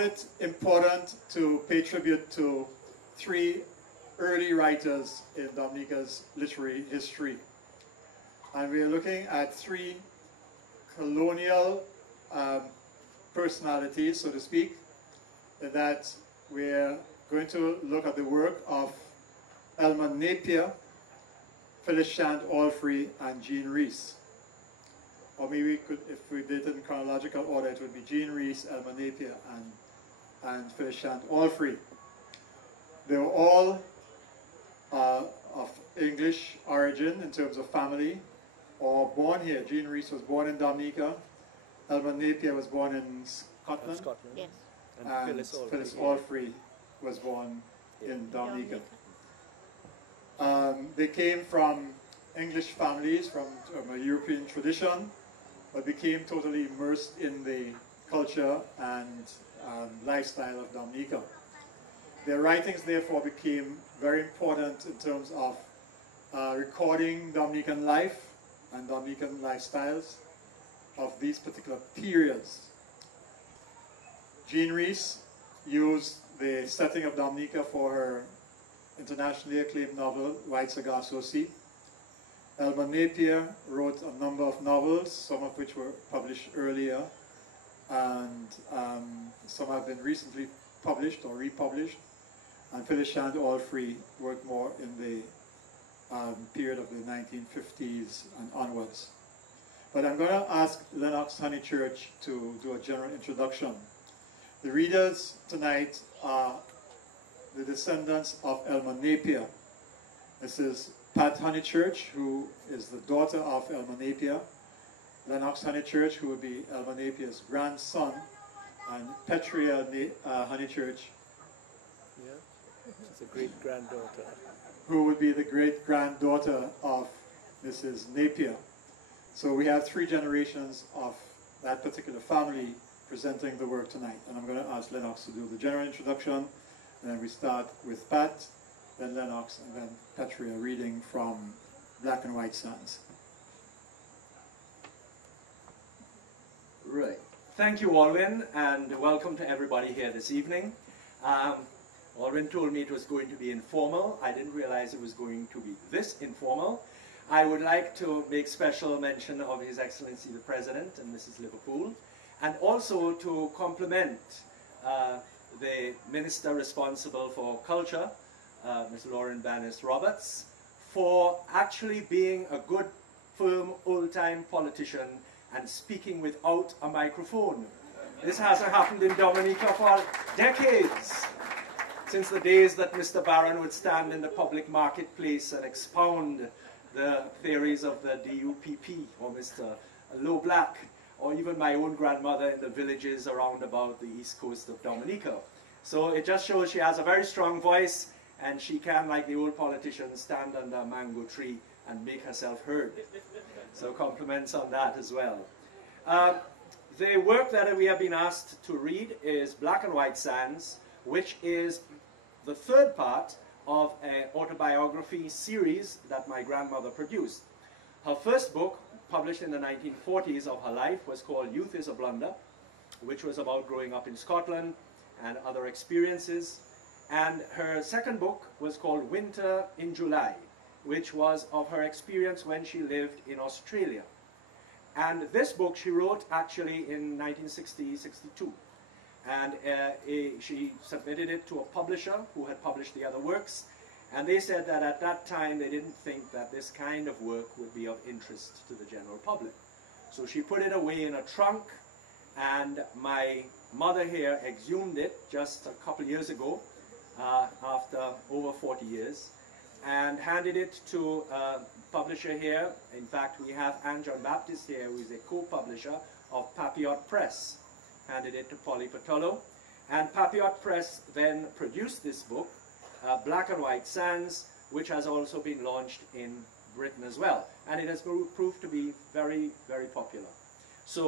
It's important to pay tribute to three early writers in Dominica's literary history. And we are looking at three colonial personalities, so to speak, that we're going to look at the work of Elma Napier, Phyllis Shand Allfrey, and Jean Rees. Or maybe we could, if we did it in chronological order, it would be Jean Rees, Elma Napier, and Phyllis Shand Allfrey. They were all of English origin in terms of family, or born here. Jean Rees was born in Dominica. Elma Napier was born in Scotland. Yes. And Phyllis Allfrey was born in Dominica. They came from English families, from a European tradition, but became totally immersed in the culture and lifestyle of Dominica. Their writings, therefore, became very important in terms of recording Dominican life and Dominican lifestyles of these particular periods. Jean Rees used the setting of Dominica for her internationally acclaimed novel, White Cigar Saucy. Elma Napier wrote a number of novels, some of which were published earlier, and some have been recently published or republished. And Phyllis Shand Allfrey worked more in the period of the 1950s and onwards. But I'm going to ask Lennox Honychurch to do a general introduction. The readers tonight are the descendants of Elma Napier. This is Pat Honychurch, who is the daughter of Elma Napier. Lennox Honychurch, who would be Elma Napier's grandson. And Petrea Honychurch, she's a great-granddaughter, who would be the great-granddaughter of Mrs. Napier. So we have three generations of that particular family presenting the work tonight. And I'm going to ask Lennox to do the general introduction, and then we start with Pat, then Lennox, and then Petrea reading from Black and White Sands. Right. Thank you, Alwin, and welcome to everybody here this evening. Alwin told me it was going to be informal. I didn't realize it was going to be this informal. I would like to make special mention of His Excellency the President and Mrs. Liverpool, and also to compliment the Minister responsible for Culture, Ms. Lauren Bannis Roberts, for actually being a good, firm, old-time politician and speaking without a microphone. This hasn't happened in Dominica for decades, since the days that Mr. Barron would stand in the public marketplace and expound the theories of the DUPP, or Mr. Low Black, or even my own grandmother in the villages around about the east coast of Dominica. So it just shows she has a very strong voice, and she can, like the old politicians, stand under a mango tree and make herself heard. So compliments on that as well. The work that we have been asked to read is Black and White Sands, which is the third part of an autobiography series that my grandmother produced. Her first book, published in the 1940s of her life, was called Youth is a Blunder, which was about growing up in Scotland and other experiences. And her second book was called Winter in July, which was of her experience when she lived in Australia. And this book she wrote actually in 1960-62. And she submitted it to a publisher who had published the other works. And they said that at that time they didn't think that this kind of work would be of interest to the general public. So she put it away in a trunk, and my mother here exhumed it just a couple years ago, after over 40 years, and handed it to a publisher here. In fact, we have Anne John Baptist here, who is a co-publisher of Papillote Press. Handed it to Polly Patullo, and Papillote Press then produced this book, Black and White Sands, which has also been launched in Britain as well, and it has proved to be very, very popular.